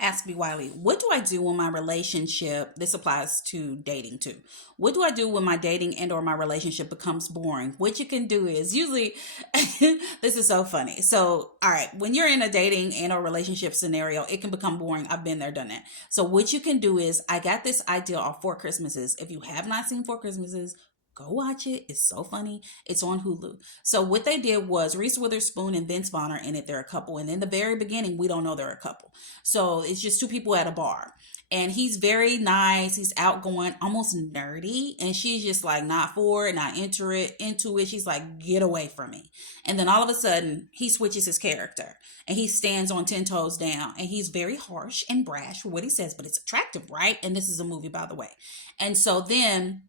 Ask B. Wiley, what do I do when my relationship, this applies to dating too. What do I do when my dating and or my relationship becomes boring? What you can do is usually, this is so funny. So, all right, when you're in a dating and or relationship scenario, it can become boring. I've been there, done that. So what you can do is, I got this idea of Four Christmases. If you have not seen Four Christmases, go watch it. It's so funny. It's on Hulu. So what they did was Reese Witherspoon and Vince Vaughn are in it. They're a couple. And in the very beginning, we don't know they're a couple. So it's just two people at a bar. And he's very nice. He's outgoing, almost nerdy. And she's just like not for it, not into it. She's like, get away from me. And then all of a sudden, he switches his character and he stands on 10 toes down. And he's very harsh and brash for what he says, but it's attractive, right? And this is a movie, by the way. And so then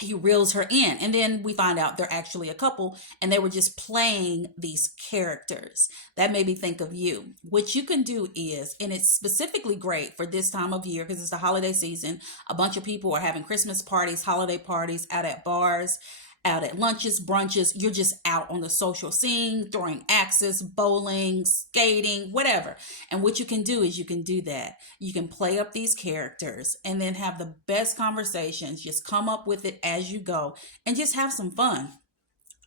he reels her in, and then we find out they're actually a couple and they were just playing these characters. That made me think of you. What you can do is, and it's specifically great for this time of year because it's the holiday season, a bunch of people are having Christmas parties, holiday parties, out at bars, out at lunches, brunches. You're just out on the social scene, throwing axes, bowling, skating, whatever. And what you can do is you can do that. You can play up these characters and then have the best conversations. Just come up with it as you go and just have some fun.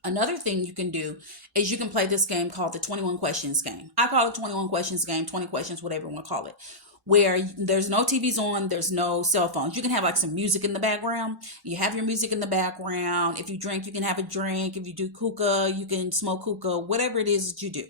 Another thing you can do is you can play this game called the 21 questions game. I call it 21 questions game, 20 questions, whatever you want to call it, where there's no TVs on, there's no cell phones. You can have like some music in the background. You have your music in the background. If you drink, you can have a drink. If you do hookah, you can smoke hookah, whatever it is that you do.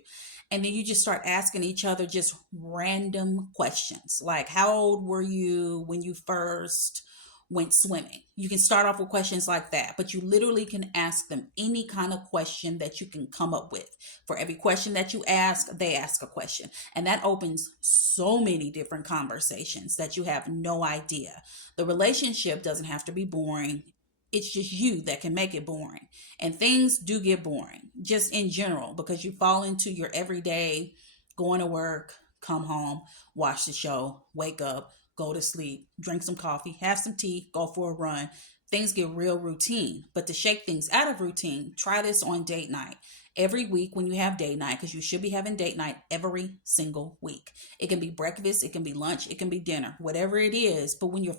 And then you just start asking each other just random questions. Like, how old were you when you first went swimming? You can start off with questions like that, but you literally can ask them any kind of question that you can come up with. For every question that you ask, they ask a question. And that opens so many different conversations that you have no idea. The relationship doesn't have to be boring. It's just you that can make it boring. And things do get boring just in general because you fall into your everyday going to work, come home, watch the show, wake up, go to sleep, drink some coffee, have some tea, go for a run. Things get real routine. But to shake things out of routine, try this on date night. Every week when you have date night, because you should be having date night every single week. It can be breakfast, it can be lunch, it can be dinner, whatever it is. But when you're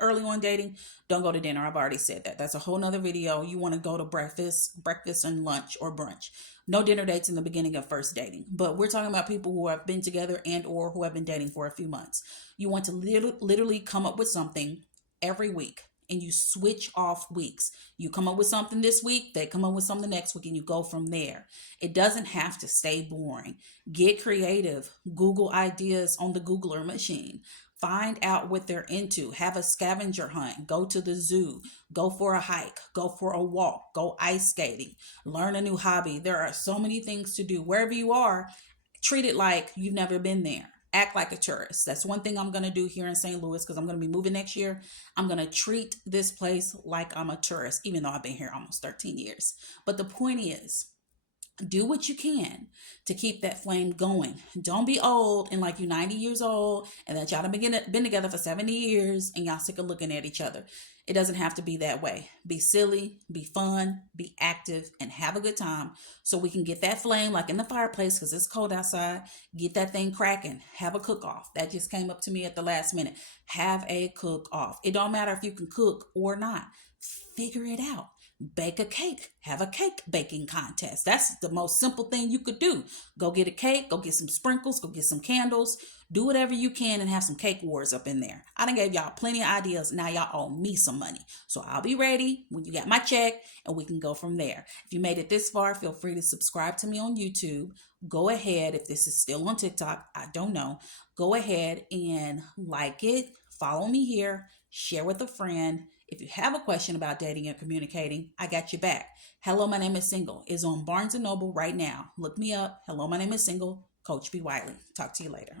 early on dating, don't go to dinner. I've already said that. That's a whole nother video. You want to go to breakfast and lunch or brunch. No dinner dates in the beginning of first dating. But we're talking about people who have been together and or who have been dating for a few months. You want to literally come up with something every week and you switch off weeks. You come up with something this week, they come up with something next week, and you go from there. It doesn't have to stay boring. Get creative. Google ideas on the Googler machine. Find out what they're into. Have a scavenger hunt. Go to the zoo. Go for a hike. Go for a walk. Go ice skating. Learn a new hobby. There are so many things to do. Wherever you are, treat it like you've never been there. Act like a tourist. That's one thing I'm going to do here in St. Louis because I'm going to be moving next year. I'm going to treat this place like I'm a tourist, even though I've been here almost 13 years. But the point is, do what you can to keep that flame going. Don't be old and like you 90 years old and that y'all have been together for 70 years and y'all sick of looking at each other. It doesn't have to be that way. Be silly, be fun, be active, and have a good time so we can get that flame like in the fireplace because it's cold outside. Get that thing cracking. Have a cook-off. That just came up to me at the last minute. Have a cook-off. It don't matter if you can cook or not. Figure it out. Bake a cake. Have a cake baking contest. That's the most simple thing you could do. Go get a cake. Go get some sprinkles. Go get some candles. Do whatever you can and have some cake wars up in there. I done gave y'all plenty of ideas. Now y'all owe me some money. So I'll be ready when you got my check and we can go from there. If you made it this far, feel free to subscribe to me on YouTube. Go ahead. If this is still on TikTok, I don't know. Go ahead and like it. Follow me here. Share with a friend. If you have a question about dating and communicating, I got your back. Hello, My Name is Single is on Barnes & Noble right now. Look me up. Hello, My Name is Single. Coach B. Wiley. Talk to you later.